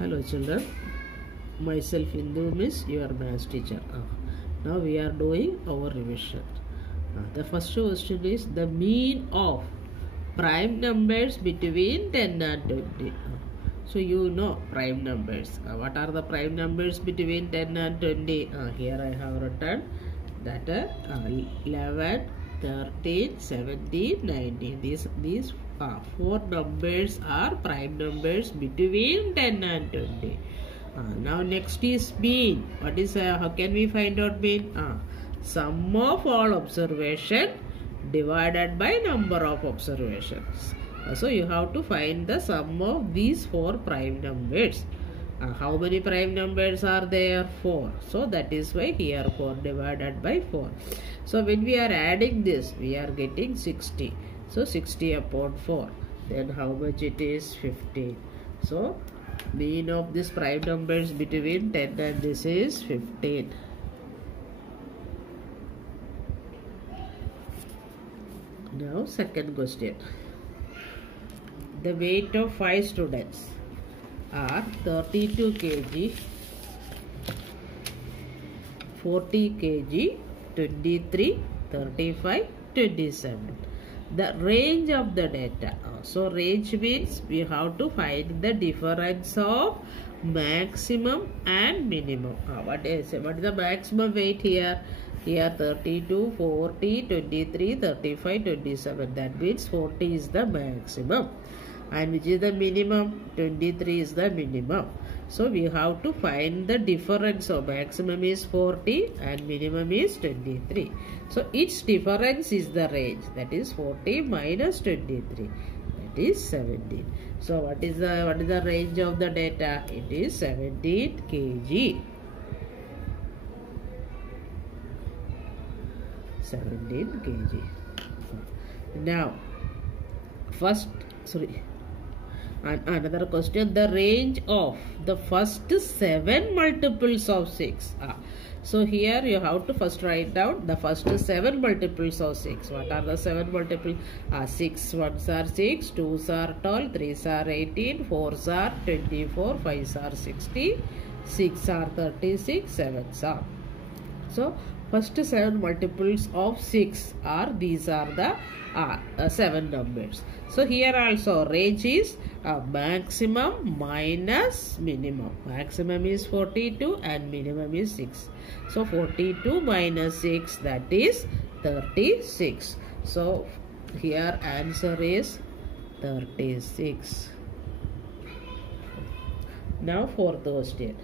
Hello children, myself Hindu Miss, your maths teacher. Now we are doing our revision. The first question is the mean of prime numbers between 10 and 20. So you know prime numbers. What are the prime numbers between 10 and 20? Here I have written that 11, 13, 17, 19. These four numbers are prime numbers between 10 and 20. Now next is mean. What is how can we find out mean? Sum of all observation divided by number of observations. So you have to find the sum of these four prime numbers. How many prime numbers are there? 4. So that is why here 4 divided by 4. So when we are adding this, we are getting 60. So 60 upon 4. Then how much it is? 15. So mean of this prime numbers between 10 and this is 15. Now second question. The weight of 5 students are 32 kg, 40 kg, 23, 35, 27. The range of the data. So range means we have to find the difference of maximum and minimum. What is the maximum weight here? Here 32, 40, 23, 35, 27. That means 40 is the maximum. And which is the minimum? 23 is the minimum. So we have to find the difference. So maximum is 40 and minimum is 23. So its difference is the range. That is 40 minus 23. That is 17. So what is the range of the data? It is 17 kg. 17 kg. Now another question, the range of the first 7 multiples of 6. So here you have to first write down the first 7 multiples of 6. What are the 7 multiples? 6 ones are 6, 2s are 12, 3s are 18, 4s are 24, 5s are 60, 6 are 36, 7s are. So first 7 multiples of 6 are, these are the 7 numbers. So here also range is maximum minus minimum. Maximum is 42 and minimum is 6. So 42 minus 6, that is 36. So here answer is 36. Now fourth question.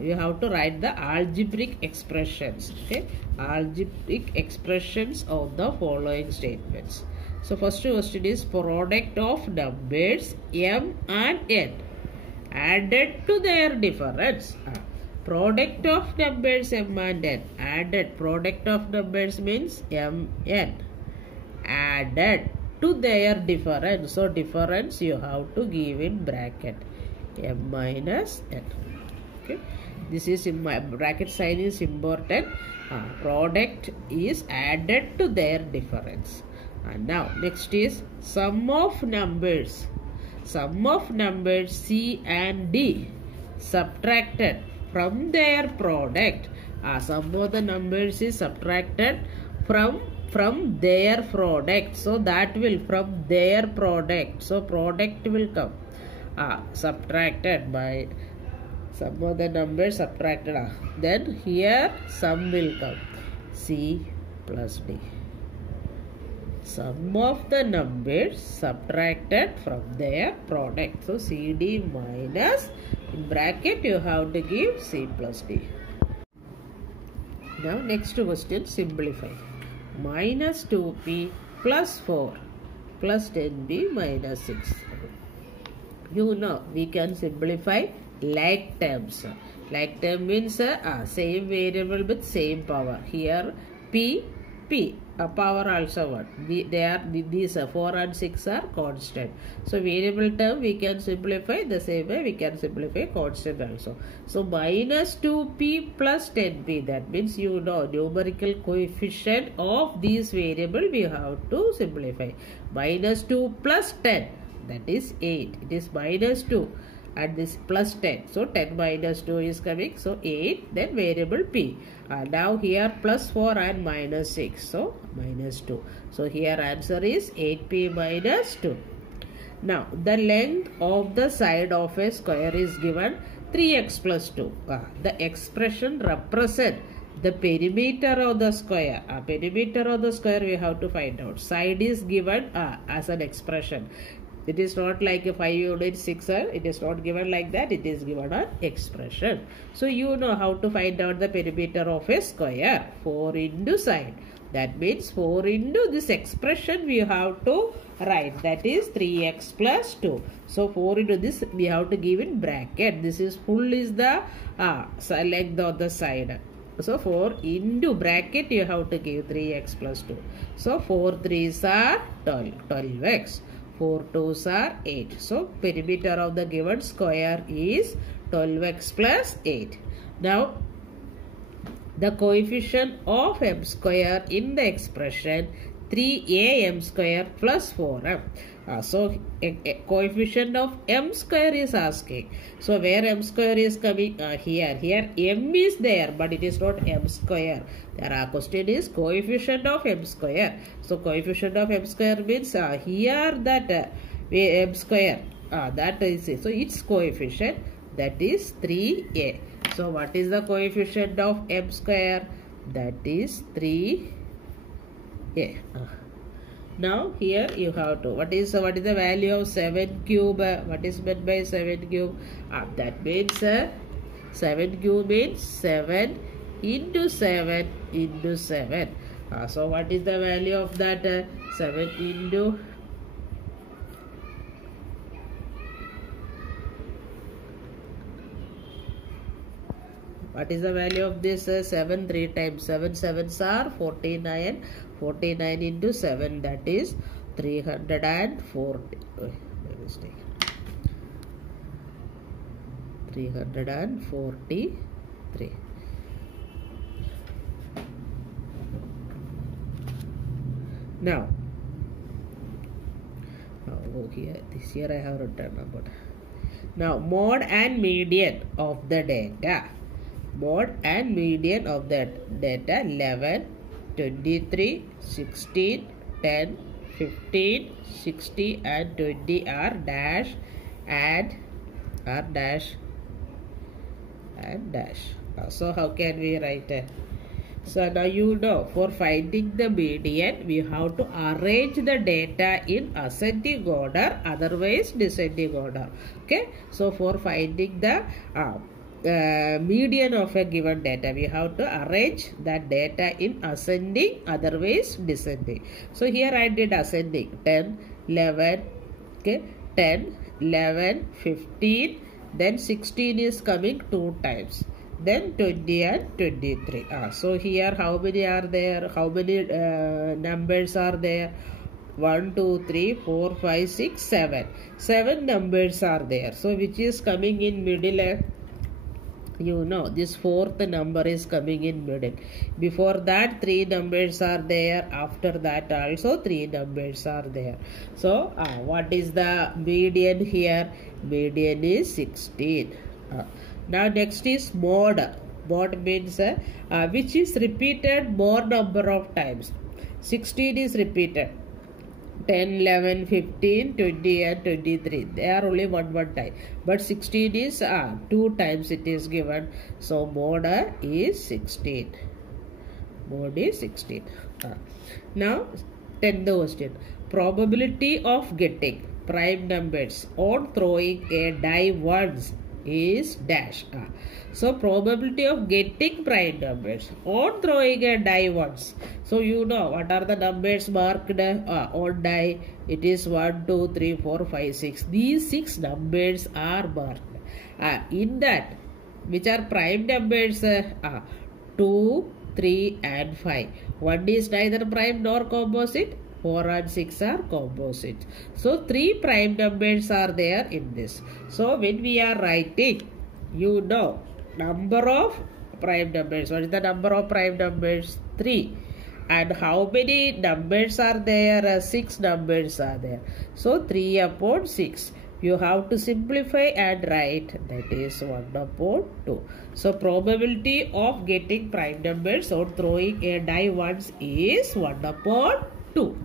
You have to write the algebraic expressions. Okay, algebraic expressions of the following statements. So first question is product of numbers m and n added to their difference. Product of numbers m and n added. Product of numbers means m n added to their difference. So difference you have to give in bracket m minus n. Okay, this is in my bracket sign is important. Product is added to their difference. And now next is sum of numbers. Sum of numbers C and D subtracted from their product. Sum of the numbers is subtracted from their product. So that will from their product. So product will come. Subtracted by sum of the numbers subtracted. Then here sum will come. C plus D. Sum of the numbers subtracted from their product. So CD minus, in bracket you have to give C plus D. Now next question, simplify. Minus 2p plus 4 plus 10b minus 6. You know we can simplify like terms. Like term means same variable with same power. Here p power also 1. These 4 and 6 are constant. So variable term we can simplify the same way we can simplify constant also. So minus 2p plus 10p, that means you know numerical coefficient of these variable we have to simplify. Minus 2 plus 10, that is 8. It is minus 2. and this plus 10. So 10 minus 2 is coming. So 8, then variable p. Now here plus 4 and minus 6. So minus 2. So here answer is 8p minus 2. Now the length of the side of a square is given 3x plus 2. The expression represents the perimeter of the square. Perimeter of the square we have to find out. Side is given as an expression. It is not like a 5 unit 6. It is not given like that. It is given an expression. So you know how to find out the perimeter of a square. 4 into side. That means 4 into this expression we have to write. That is 3x plus 2. So 4 into this we have to give in bracket. This is full is the length of the side. So 4 into bracket you have to give 3x plus 2. So 4 3s are 12x. 4 2s are 8. So perimeter of the given square is 12x plus 8. Now the coefficient of m square in the expression 3am square plus 4m. So a coefficient of m square is asking. So where m square is coming? Here m is there, but it is not m square. Our question is coefficient of m square. So coefficient of m square means here that m square that is it. So its coefficient, that is 3a. So what is the coefficient of m square? That is 3a. Now here you have to, what is the value of 7 cube? What is meant by 7 cube? That means 7 cube means 7 into 7 into 7. So what is the value of that? 7 into what is the value of this? 7 3 times 7 7s are 49. 49 into 7, that is 340. My mistake. 343. Now, here this year I have written about. Now, mode and median of the data. Mode and median of the data 11, 23, 16, 10, 15, 60 and 20 are dash and dash. So how can we write it? So now you know, for finding the median we have to arrange the data in ascending order, otherwise descending order. Okay, so for finding the median of a given data, we have to arrange that data in ascending, otherwise descending. So here I did ascending 10, 11, okay, 10, 11, 15, then 16 is coming 2 times, then 20 and 23. So here how many are there? How many numbers are there? 1, 2, 3, 4, 5, 6, 7. 7 numbers are there. So which is coming in middle? You know, this 4th number is coming in middle. Before that 3 numbers are there. After that also 3 numbers are there. So what is the median here? Median is 16. Now next is mode. Mode means which is repeated more number of times. 16 is repeated. 10, 11, 15, 20 and 23. They are only one time. But 16 is 2 times it is given. So mode is 16. Mode is 16. Now 10th question. Probability of getting prime numbers on throwing a die once is dash. So probability of getting prime numbers on throwing a die once. So you know what are the numbers marked on die? It is 1, 2, 3, 4, 5, 6. These 6 numbers are marked. In that, which are prime numbers? 2, 3 and 5. 1 is neither prime nor composite. 4 and 6 are composite. So 3 prime numbers are there in this. So when we are writing, you know, number of prime numbers. What is the number of prime numbers? 3. And how many numbers are there? 6 numbers are there. So 3 upon 6. you have to simplify and write, that is 1 upon 2. So probability of getting prime numbers or throwing a die once is 1 upon 2.